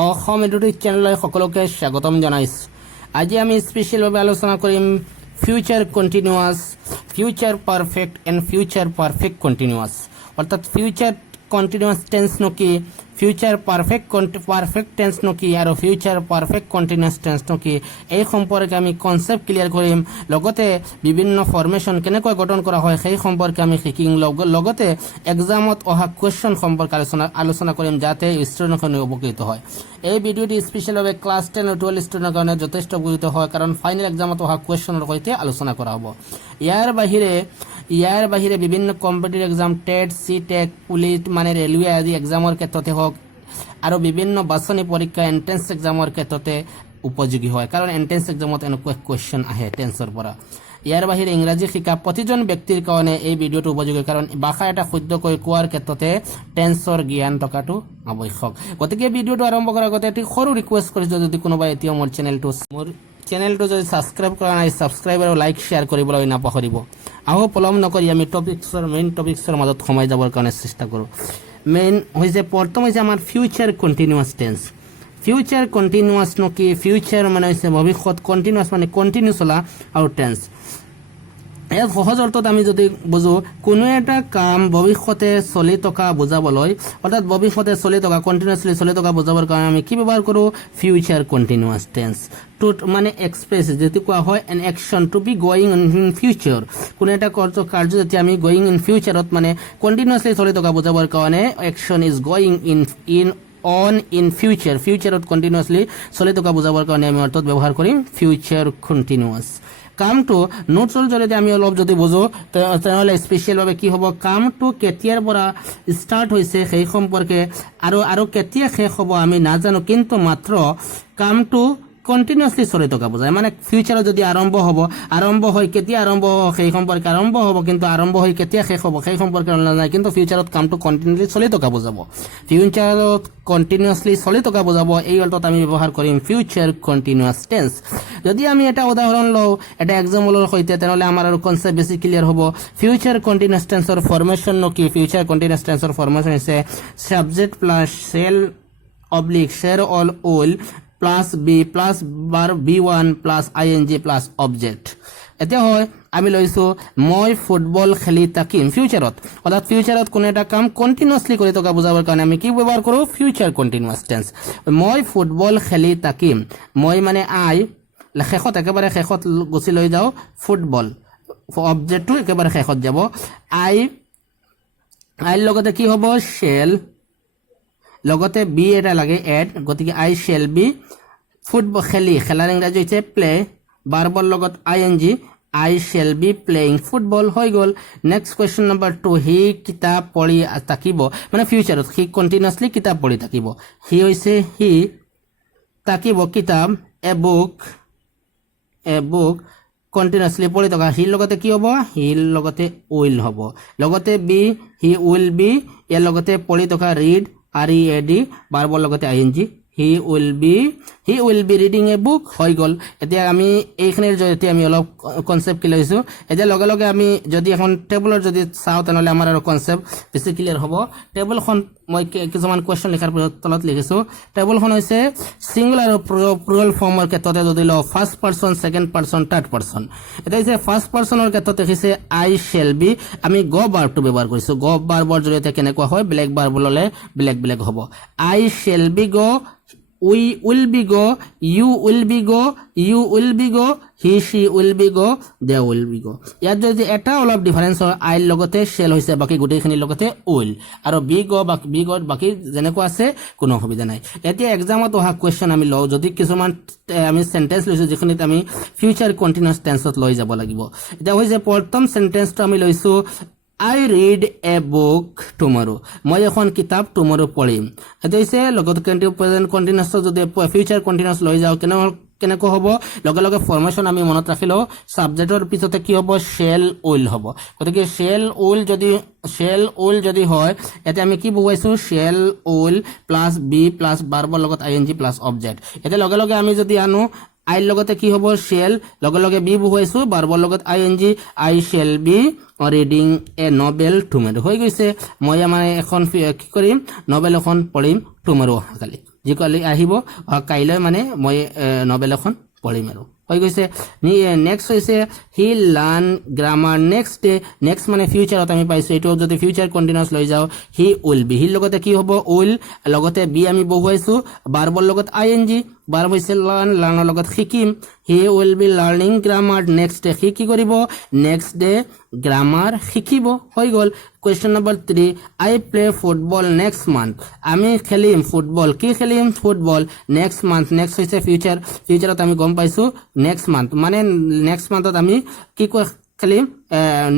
Assam edtech চেনেললৈ সকলোকে স্বাগতম জনাইছোঁ। আজি আমি স্পেচিয়েলভাৱে আলোচনা কৰিম future continuous, future perfect and future perfect continuous. অৰ্থাৎ ফিউচাৰ কণ্টিনিউৱাছ টেন্সনো কি, ফিউচাৰ পাৰফেক্ট টেন্সনো কি আৰু ফিউচাৰ পাৰফেক্ট কণ্টিনিউৱাছ টেন্সনো কি, এই সম্পৰ্কে আমি কনচেপ্ট ক্লিয়াৰ কৰিম। লগতে বিভিন্ন ফৰ্মেশ্যন কেনেকৈ গঠন কৰা হয় সেই সম্পৰ্কে আমি শিকিম। লগতে এক্সামত অহা কুৱেশ্যন সম্পৰ্কে আলোচনা কৰিম, যাতে ষ্টুডেণ্টখিনি উপকৃত হয়। এই ভিডিঅ'টি স্পেচিয়েলভাৱে ক্লাছ 10 আৰু 12 ষ্টুডেণ্টৰ কাৰণে যথেষ্ট উপকৃত হয়, কাৰণ ফাইনেল এক্সামত অহা কুৱেশ্যনৰ সৈতে আলোচনা কৰা হ'ব। ইয়াৰ বাহিৰে বিভিন্ন competitive exam, TET, CTET, police মানে ৰেলৱে আদি এক্সামৰ ক্ষেত্ৰতে হওক আৰু বিভিন্ন বাছনি পৰীক্ষা এণ্ট্ৰেন্স এক্সামৰ ক্ষেত্ৰতে উপযোগী হয়, কাৰণ এণ্ট্ৰেন্স এক্সামত এনেকুৱা কুৱেশ্যন আহে টেন্সৰ পৰা। ইয়াৰ বাহিৰে ইংৰাজী শিকা প্ৰতিজন ব্যক্তিৰ কাৰণে এই ভিডিঅ'টো উপযোগী, কাৰণ ভাষা এটা শুদ্ধকৈ কোৱাৰ ক্ষেত্ৰতে টেন্সৰ জ্ঞান থকাটো আৱশ্যক। গতিকে ভিডিঅ'টো আৰম্ভ কৰাৰ আগতে এটি সৰু ৰিকুৱেষ্ট কৰিছোঁ, যদি কোনোবাই এতিয়াও মোৰ চেনেলটো যদি ছাবস্ক্ৰাইব কৰা নাই, ছাবস্ক্ৰাইব আৰু লাইক শ্বেয়াৰ কৰিবলৈ নাপাহৰিব। আহো পলম নকৰি আমি মেইন টপিকছৰ মাজত সোমাই যাবৰ কাৰণে চেষ্টা কৰোঁ। মেইন হৈছে প্ৰথম হৈছে আমাৰ ফিউচাৰ কণ্টিনিউৱাছ টেন্স। ফিউচাৰ কণ্টিনিউৱাছনো কি? ফিউচাৰ মানে হৈছে ভৱিষ্যত, কণ্টিনিউৱাছ মানে কণ্টিনিউ চলা আৰু টেন্স। এক সহজ অৰ্থত আমি যদি বুজো, কোনো এটা কাম ভৱিষ্যতে চলি থকা বুজাবলৈ, অৰ্থাৎ ভৱিষ্যতে চলি থকা কণ্টিনিউৱাছলি চলি থকা বুজাবৰ কাৰণে আমি কি ব্যৱহাৰ কৰোঁ? Future continuous tense. মানে এক্সপ্ৰেছ যিটো কোৱা হয় an action to be going in future. কোনো এটা কাৰ্য যেতিয়া আমি গোয়িং ইন ফিউচাৰত মানে কণ্টিনিউৱাছলি চলি থকা বুজাবৰ কাৰণে action is going in future, ফিউচাৰত কণ্টিনিউৱাছলি চলি থকা বুজাবৰ কাৰণে আমি অৰ্থত ব্যৱহাৰ কৰিম ফিউচাৰ কণ্টিনিউৱাছ। কামটো নোটছৰ জৰিয়তে আমি অলপ যদি বুজো, তেনেহ'লে স্পেচিয়েলভাৱে কি হ'ব, কামটো কেতিয়াৰ পৰা ষ্টাৰ্ট হৈছে সেই সম্পৰ্কে আৰু কেতিয়া শেষ হ'ব আমি নাজানো, কিন্তু মাত্ৰ কামটো কণ্টিনিউৱাছলি চলি থকা বুজায়। মানে ফিউচাৰত যদি আৰম্ভ হয় কেতিয়া আৰম্ভ হ'ব সেই সম্পৰ্কে আৰম্ভ হ'ব, কিন্তু আৰম্ভ হৈ কেতিয়া শেষ হ'ব সেই সম্পৰ্কে নাজানে, কিন্তু ফিউচাৰত কামটো কণ্টিনিউৱাছলি চলি থকা বুজাব। ফিউচাৰত কণ্টিনিউৱাছলি চলি থকা বুজাব, এই অৰ্থত আমি ব্যৱহাৰ কৰিম ফিউচাৰ কণ্টিনিউৱাছ টেন্স। যদি আমি এটা উদাহৰণ লওঁ এটা এক্সাম্পলৰ সৈতে, তেনেহ'লে আমাৰ আৰু কনচেপ্ট বেছি ক্লিয়াৰ হ'ব। ফিউচাৰ কণ্টিনিউৱাছ টেন্সৰ ফৰ্মেশ্যননো কি? ফিউচাৰ কণ্টিনিউৱাছ টেন্সৰ ফৰ্মেশ্যন হৈছে subject plus shall oblique shall or will plus be plus verb B1 plus ING plus object. এতিয়া হয় আমি লৈছোঁ মই ফুটবল খেলি থাকিম ফিউচাৰত, অৰ্থাৎ ফিউচাৰত কোনো এটা কাম কণ্টিনিউৱাছলি কৰি থকা বুজাবৰ কাৰণে আমি কি ব্যৱহাৰ কৰোঁ? Future continuous tense. মই ফুটবল খেলি থাকিম, মই মানে একেবাৰে শেষত গুচি লৈ যাওঁ, ফুটবল অবজেক্টটো একেবাৰে শেষত যাব। আইৰ লগতে কি হ'ব? শ্বেল, লগতে বি এটা লাগে এড, গতিকে আই শ্বেল বি ফুটবল খেলাৰ ইংৰাজী হৈছে প্লে, ভাৰ্বৰ লগত ING, I shall B playing football হৈ গ'ল। নেক্সট কুৱেশ্যন নম্বৰ 2, সি কিতাপ পঢ়ি থাকিব, মানে ফিউচাৰত সি কণ্টিনিউৱাছলি কিতাপ পঢ়ি থাকিব। সি হৈছে সি, থাকিব কিতাপ, এ বুক কণ্টিনিউৱাছলি পঢ়ি থকা, সিৰ লগতে কি হ'ব? সিৰ লগতে উইল হ'ব। লগতে বি, হি উইল বি, ইয়াৰ লগতে পঢ়ি থকা ৰিড, READ, ভাৰ্বৰ লগতে ING, he will B reading A book হৈ গ'ল। এতিয়া আমি এইখিনিৰ জৰিয়তে আমি অলপ কনচেপ্ট ক্লিয়াৰ হৈছোঁ। এতিয়া লগে লগে আমি যদি এখন টেবুলৰ যদি চাওঁ, তেনেহ'লে আমাৰ আৰু কনচেপ্ট বেছি ক্লিয়াৰ হ'ব। টেবুলখন মই কিছুমান কুৱেশ্যন লিখাৰ পিছত তলত লিখিছোঁ। টেবুলখন হৈছে ছিংগুলাৰ আৰু প্লুৰেল ফৰ্মৰ ক্ষেত্ৰতে যদি লওঁ, first person, second person, third person. এতিয়া হৈছে ফাৰ্ষ্ট পাৰ্চনৰ ক্ষেত্ৰত দেখিছে আই শ্বেল বি, আমি ভাৰ্বটো ব্যৱহাৰ কৰিছোঁ। ভাৰ্বৰ জৰিয়তে কেনেকুৱা হয়? বেলেগ ভাৰ্ব ল'লে বেলেগ হ'ব। I shall be we will be go, you will be go, he she will be go, they will be go. ইয়াত যদি এটা অলপ ডিফাৰেন্স হয়, আইৰ লগতে শ্বেল হৈছে, বাকী গোটেইখিনিৰ লগতে উইল, আৰু বি গ'ত বাকী যেনেকুৱা আছে কোনো অসুবিধা নাই। এতিয়া এক্সামত অহা কুৱেশ্যন আমি লওঁ, যদি কিছুমান আমি চেণ্টেন্স লৈছোঁ যিখিনিত আমি ফিউচাৰ কণ্টিনিউৱাছ টেন্সত লৈ যাব লাগিব। এতিয়া হৈছে প্ৰথম চেণ্টেন্সটো আমি লৈছোঁ, I read a book tomorrow, মই এখন কিতাপ টুমৰো পঢ়িম। সেইটো হৈছে লগত প্ৰেজেণ্ট কণ্টিনিউৱাছ যদি ফিউচাৰ কণ্টিনিউৱাছ লৈ যাওঁ কেনেকৈ হ'ব? লগে লগে ফৰ্মেশ্যন আমি মনত ৰাখিলেও ছাবজেক্টৰ পিছতে কি হ'ব? শ্বেল উইল হ'ব। গতিকে শ্বেল উইল যদি হয়, এতিয়া আমি কি বহুৱাইছোঁ? Shall will plus be plus ভাৰ্বৰ লগত ING প্লাছ অবজেক্ট। এতিয়া লগে লগে আমি যদি আনো, আইৰ লগতে কি হ'ব? শ্বেল, লগে লগে বি বহুৱাইছোঁ, ভাৰ্বৰ লগত ING, I shall be reading a novel tomorrow হৈ গৈছে। মই মানে এখন কি কৰিম? নভেল এখন পঢ়িম টুমৰো অহাকালি। যিকালি আহিব কাইলৈ মানে মই নভেল এখন পঢ়িম আৰু হৈ গৈছে নেক্সট হৈছে he learn grammar next day next মানে ফিউচাৰত আমি পাইছো এইটো যদি ফিউচাৰ কন্টিনিউয়াস লৈ যাও হি উইল বি হিৰ লগতে কি হ'ব উইল লগতে বি আমি বহুৱাইছো ভাৰ্বৰ লগত আইএনজি ভাৰ্ব হৈছে লাৰ্ণ লাৰ্ণৰ লগত শিকিম he will be learning grammar next day সি কি কৰিব নেক্সট ডে গ্ৰামাৰ শিকিব হৈ গল question number 3 I play football next month আমি খেলিম ফুটবল কি খেলিম ফুটবল নেক্সট মান্থ নেক্সট হৈছে ফিউচাৰ ফিউচাৰত আমি গম পাইছো নেক্সট মান্থ মানে নেক্সট মান্থত আমি কি খেলিম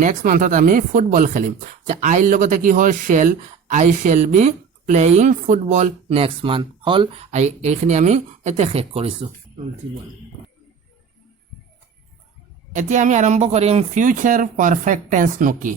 নেক্সট মান্থত আমি ফুটবল খেলিম যে আইৰ লগতে কি হয় shall I shall be playing football next month হল এইখিনি আমি এতে শেষ কৰিছো এতিয়া আমি আৰম্ভ কৰিম ফিউচাৰ পাৰফেক্ট টেন্স নকি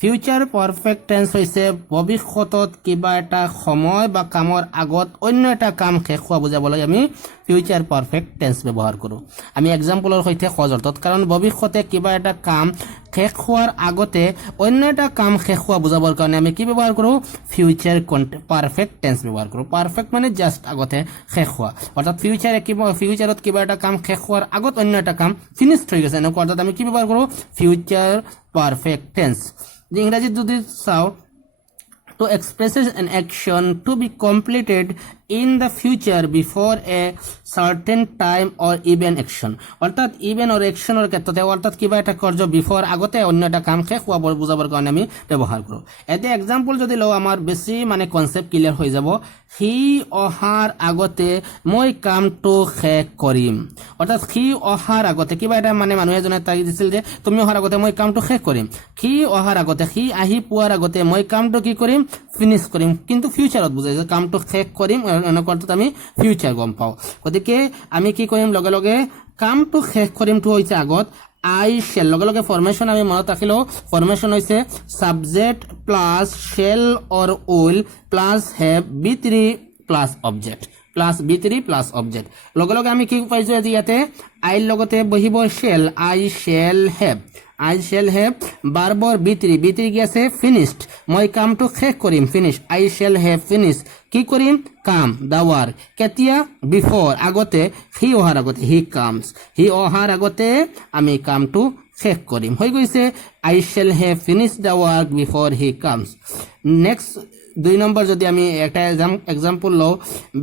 ফিউচাৰ পাৰফেক্ট টেন্স হৈছে ভৱিষ্যতত কিবা এটা সময় বা কামৰ আগত অন্য এটা কাম শেষ হোৱা বুজাবলৈ আমি ফিউচাৰ পাৰফেক্ট টেন্স ব্যৱহাৰ কৰোঁ আমি এক্সাম্পলৰ সৈতে সহজ অৰ্থত কাৰণ ভৱিষ্যতে কিবা এটা কাম শেষ হোৱাৰ আগতে অন্য এটা কাম শেষ হোৱা বুজাবৰ কাৰণে আমি কি ব্যৱহাৰ কৰোঁ ফিউচাৰ পাৰফেক্ট টেন্স ব্যৱহাৰ কৰোঁ পাৰফেক্ট মানে জাষ্ট আগতে শেষ হোৱা অৰ্থাৎ ফিউচাৰত কিবা এটা কাম শেষ হোৱাৰ আগত অন্য এটা কাম ফিনিশ্ড হৈ গৈছে এনেকুৱা অৰ্থাৎ আমি কি ব্যৱহাৰ কৰোঁ ফিউচাৰ পাৰফেক্ট টেন্স ইংৰাজীত যদি চাও to expresses an action to be completed in the future before a certain time or even action অর্থাৎ even or action or ক্ষেত্রতে অর্থাৎ কিবা এটা কার্য বিফোর আগতে অন্য একটা কাম শেষ হোৱা বুজাবৰ কাৰণে আমি ব্যৱহাৰ কৰোঁ এতে এক্সাম্পল যদি লও আমাৰ বেছি মানে কনসেপ্ট ক্লিয়াৰ হৈ যাব হি অহাৰ আগতে মই কামটো শেষ কৰিম অৰ্থাৎ হি অহাৰ আগতে কিবা এটা মানে মানুহ এজনে তাগি দিছিল যে তুমি অহাৰ আগতে মই কামটো শেষ কৰিম হি অহাৰ আগতে হি আহি পোৱাৰ আগতে মই কামটো কি কৰিম ফিনিশ কৰিম কিন্তু ফিউচাৰত বুজাই যে কামটো শেষ কৰিম এনেকুৱা অৰ্থত আমি ফিউচাৰ গম পাওঁ গতিকে আমি কি কৰিম লগে লগে কামটো শেষ কৰিমটো হৈছে আগত আই শেল লগে লগে ফৰ্মেশন আমি মনত ৰাখিলো ফৰ্মেশন হৈছে subject plus shall or will plus have বি3 প্লাস অবজেক্ট প্লাস বি3 প্লাস অবজেক্ট লগে লগে আমি কি পাইছো ইয়াতে আইৰ লগতে বহিব shall I shall have I shall have বাৰবাৰ B3 কি আছে finished মই কামটো শেষ কৰিম finish I shall have finished কি কৰিম কাম the work কেতিয়া before আগতে he অহাৰ আগতে he comes he অহাৰ আগতে আমি কামটো শেষ কৰিম হৈ গৈছে I shall have finished the work before he comes next 2 number যদি আমি একটা এক্সাম্পল লও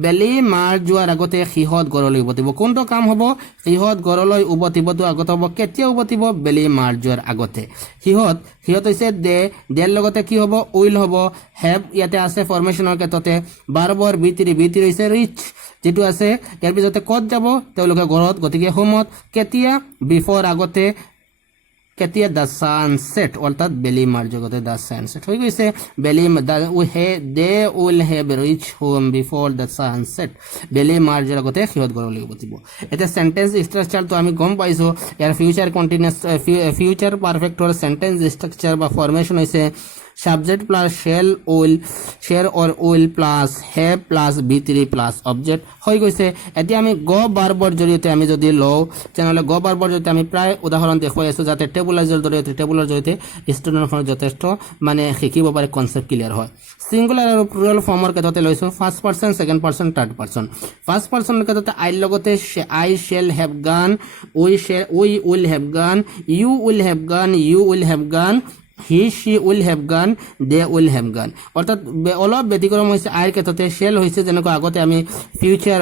বেলি মাৰ যোৱাৰ আগতে হিহত গৰলৈ উভতিব কোনটো কাম হ'ব হিহত গৰলৈ উভতিবটো আগত হ'ব কেতিয়া উভতিব বেলি মাৰ যোৱাৰ আগতে হিহত হৈছে দেৰ লগতে কি হ'ব উইল হ'ব হ্যাভ ইয়াতে আছে ফৰ্মেশনৰ ক্ষেত্ৰতে বাৰবৰ বি3 হৈছে ৰিচ যেটো আছে ইয়াৰ পিছতে কত যাব তেওঁলোকে ঘৰত গতিকে হোমত কেতিয়া বিফোৰ আগতে কেতিয়া the sunset অৰ্থাৎ বেলি মাৰ জগতে the sunset হৈ গৈছে বেলি they will have reached home before the sunset বেলি মাৰ জগতে হিহত গৰলৈ উভতিব এটা সেন্টেন্স স্ট্ৰাকচাৰ তো আমি গম পাইছো ইয়াৰ future continuous future perfect or sentence structure বা ফরমেশন হইছে subject plus shall or will plus have plus b3 plus object হৈ গৈছে এতিয়া আমি গো ভাৰ্বৰ জৰিয়তে আমি যদি লও তেনেহলে গো ভাৰ্বৰ জৰিয়তে আমি প্ৰায় উদাহৰণ দেখুৱাই আছো যাতে টেবুলাৰ জৰিয়তে ষ্টুডেন্টৰ যথেষ্ট মানে শিকিব পাৰে কনসেপ্ট ক্লিয়াৰ হয় সিঙ্গুলাৰ আৰু প্লুৰাল ফৰ্মৰ ক্ষেত্ৰতে লৈছো first person second person third person first পাৰসনৰ ক্ষেত্ৰতে আই লগতে I shall have gone we will have gone you will have gone you will have gone he she will have gone they will have gone অর্থাৎ অলপ ব্যতিক্ৰম হৈছে আইৰ ক্ষেত্ৰতে shell হৈছে যেনেকৈ আগতে আমি ফিউচাৰ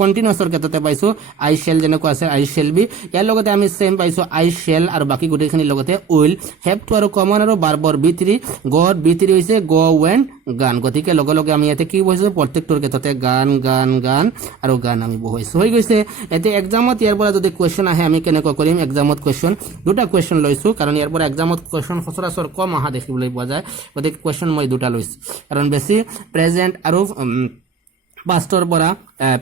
কন্টিনিউয়াসৰ ক্ষেত্ৰতে পাইছো আই শেল যেনেকৈ আছে আই শেল বি ইয়াৰ লগতে আমি সেম পাইছো আই শেল আৰু বাকি গুটেখিনি লগতে উইল হেভ টু আৰু কমন আৰু বাৰবৰ বি3 গড বি3 হৈছে গো ওয়েন্ট গান গতিকে লগে লগে আমি ইয়াতে কি বহিছো প্ৰত্যেকটোৰ ক্ষেত্ৰতে গান আৰু গান আমি বহাইছো হৈ গৈছে এতে এক্সামত ইয়াৰ পৰা যদি কোৱেশ্চন আহে আমি কেনেকৈ কৰিম এক্সামত কোৱেশ্চন দুটা কোৱেশ্চন লৈছো কাৰণ ইয়াৰ পৰা এক্সামত কোৱেশ্চন সচৰাচৰ কম আহা দেখিবলৈ পোৱা যায় গতিকে কোৱেশ্চন মই দুটা লৈছো কাৰণ বেছি প্ৰেজেন্ট আৰু পাষ্টৰ পৰা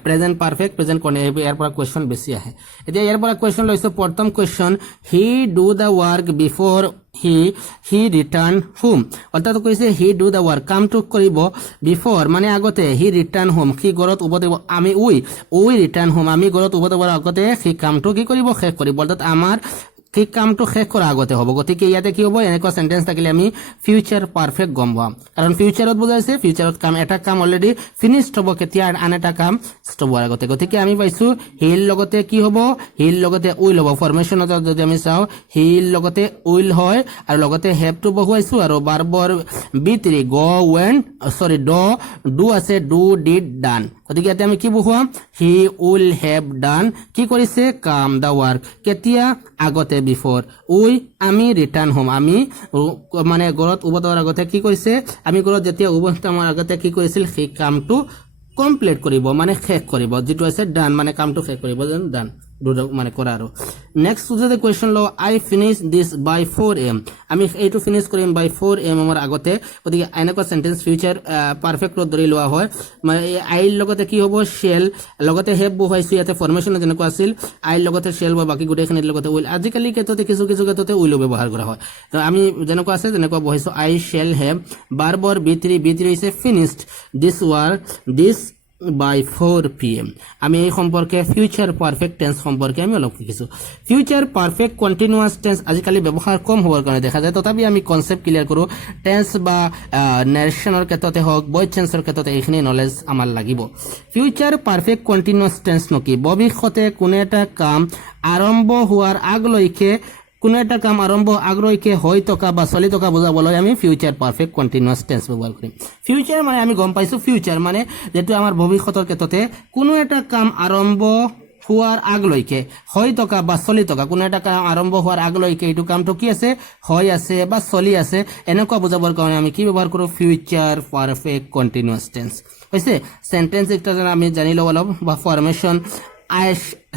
প্ৰেজেন্ট পাৰফেক্ট প্ৰেজেন্ট কোনে ইয়াৰ পৰা কোৱেশ্চন বেছি আহে এতিয়া ইয়াৰ পৰা কোৱেশ্চন লৈছো প্ৰথম question he do da work বিফোৰ he return home অৰ্থাৎ কৈছে হি ডু দা ওয়াৰ্ক কামটো কৰিব বিফোৰ মানে আগতে হি ৰিটাৰ্ণ হোম কি ঘৰত উভতিব আমি উই ৰিটাৰ্ণ হোম আমি ঘৰত উভতিবৰ আগতে হি কামটো কি কৰিব শেষ কৰিব অৰ্থাৎ আমাৰ সেই কামটো শেষ কৰাৰ আগতে হ'ব গতিকে ইয়াতে কি হ'ব এনেকুৱা সেন্টেন্স থাকিলে আমি ফিউচাৰ পাৰফেক্ট গম পাম কাৰণ ফিউচাৰত বুজাইছে ফিউচাৰত কাম এটা কাম অলৰেডি ফিনিশড হ'ব কেতিয়া আন এটা কাম ষ্টপ হোৱাৰ আগতে গতিকে আমি পাইছো হিল লগতে কি হ'ব হিল লগতে উইল হ'ব ফৰমেশনত যদি আমি চাও হিল লগতে উইল হয় আৰু লগতে হেভ টু বহুৱাইছো আৰু বাৰবৰ বি3 গো ওয়েন্ট সৰি ডু আছে ডু ডিড ডান গতিকে ইয়াতে আমি কি বহুৱাম হি উইল হেভ ডান কি কৰিছে কাম দা ওয়াৰ্ক কেতিয়া আগতে বিফোৰ উই আমি ৰিটাৰ্ন হোম আমি মানে ঘৰত উভতাৰ আগতে কি কৰিছে আমি ঘৰত যেতিয়া উভতাৰ আগতে কি কৰিছিল সেই কামটো কমপ্লিট কৰিব মানে শেষ কৰিব যেটো আছে ডান মানে কামটো শেষ কৰিব ডান মানে কৰা আৰু নেক্সট যদি কোৱেশ্চন ল I finish this by 4 am আমি এইটো ফিনিশ কৰিম বাই 4 am আমাৰ আগতে গতিকে এনেকুৱা সেন্টেন্স ফিউচাৰ পাৰফেক্ট ধৰি লোৱা হয় মানে আই লগতে কি হ'ব শেল লগতে হেভ বহুৱাইছো ইয়াতে ফৰমেশন যেনেকুৱা আছিল আই লগতে শেল বা বাকি গুটেখিনিৰ লগতে উইল আজিকালি ক্ষেত্ৰতে কিছু ক্ষেত্ৰতে উইল ব্যৱহাৰ কৰা হয় তো আমি যেনেকুৱা আছে যেনেকুৱা বহাইছো আই শেল হেভ বাৰবৰ বি3 হৈছে finished this work this by 4 pm আমি এই সম্পর্কে ফিউচার পারফেক্ট টেন্স সম্পর্কে আমি অলপ শিকিছো ফিউচার পারফেক্ট কন্টিনিউয়াস টেন্স আজিকালি ব্যবহার কম হওয়ার কারণে দেখা যায় তথাপি আমি কনসেপ্ট ক্লিয়ার করো টেন্স বা নাৰেশনৰ ক্ষেত্ৰতে হওক ভয়েস চেঞ্জৰ ক্ষেত্ৰতে এইখিনি নলেজ আমাৰ লাগিব ফিউচাৰ পাৰফেক্ট কন্টিনিউয়াস টেন্স নকি ভৱিষ্যতে কোনো এটা কাম আৰম্ভ হোৱাৰ আগলৈকে কোনো এটা কাম আৰম্ভ আগলৈকে হৈ থকা বা চলি থকা বুজাবলৈ আমি ফিউচাৰ পাৰফেক্ট কন্টিনিউয়াস টেন্স ব্যৱহাৰ কৰিম ফিউচাৰ মানে আমি গম পাইছো ফিউচাৰ মানে যেটো আমাৰ ভৱিষ্যতৰ ক্ষেত্ৰতে কোনো এটা কাম আৰম্ভ হোৱাৰ আগলৈকে হৈ থকা বা চলি থকা কোনো এটা কাম আৰম্ভ হোৱাৰ আগলৈকে এইটো কামটো কি আছে হৈ আছে বা চলি আছে এনেকুৱা বুজাবৰ কাৰণে আমি কি ব্যৱহাৰ কৰো ফিউচাৰ পারফেক্ট কন্টিনিউয়াস টেন্স হৈছে সেন্টেন্স একটা আমি জানি লব অলপ বা formation I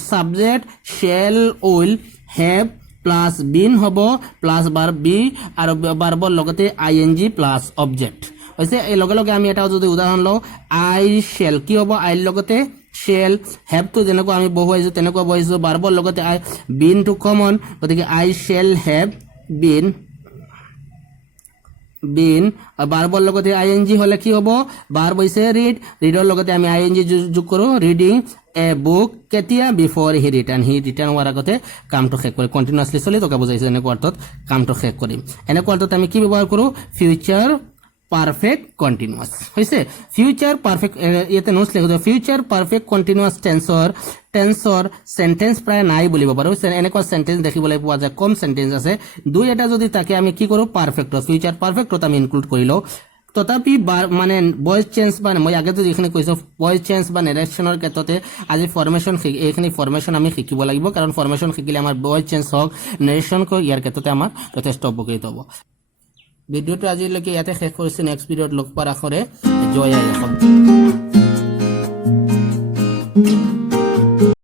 subject shell will have plus been হব প্লাস ভার্ব বি আর ভার্বর লগতে আইএনজি প্লাস অবজেক্ট হৈছে এই লগে লগে আমি এটা যদি উদাহৰণ লওঁ আই শেল কি হব আইৰ লগতে শেল হেভ টু যেনেকুৱা আমি বহুৱাইছো তেনেকুৱা বহাইছো ভাৰ্বৰ লগতে আই বিন টু কমন গতিকে আই শেল হেভ বিন ভার্বর লগতে আইএনজি হলে কি হব ভার্ব হৈছে রিড ৰিডৰ লগতে আমি আইএনজি যোগ কৰো ৰিডিং এ বুক কেতিয়া বিফোৰ হি ৰিটাৰ্ন হোৱাৰ আগতে কামটো শেষ কৰি কন্টিনিউয়াসলি চলি থকা বুজাইছে এনেকুৱা অৰ্থত কামটো শেষ কৰিম এনেকুৱা অৰ্থত আমি কি ব্যৱহাৰ কৰো ফিউচাৰ পাৰফেক্ট কন্টিনিউয়াস হৈছে ফিউচাৰ পাৰফেক্ট ইয়াতে নোটস লিখো ফিউচাৰ পাৰফেক্ট কন্টিনিউয়াস টেন্সৰ সেন্টেন্স প্ৰায় নাই বুলিব পাৰো এনেকুৱা সেন্টেন্স দেখিবলৈ পোৱা যায় কম সেন্টেন্স আছে দুই এটা যদি তাকে আমি কি কৰো পাৰফেক্ট ফিউচাৰ পাৰফেক্টত আমি ইনক্লুড কৰি লও তথাপি মানে ভয়েস চেঞ্জ বা মই আগে যদি এখানে কৈছো ভয়েস চেঞ্জ বা নাৰেশনৰ ক্ষেত্ৰতে আজি ফৰমেশন এইখিনি ফৰমেশন আমি শিকিব লাগিব কাৰণ ফৰমেশন শিকিলে আমাৰ ভয়েস চেঞ্জ হওক নাৰেশন কো ইয়াৰ ক্ষেত্ৰতে আমাৰ যথেষ্ট উপকৃত হ'ব ভিডিওটো আজিলৈকে ইয়াতে শেষ কৰিছো নেক্সট ভিডিওত লগ পাৰ আখৰে জয় আই অসম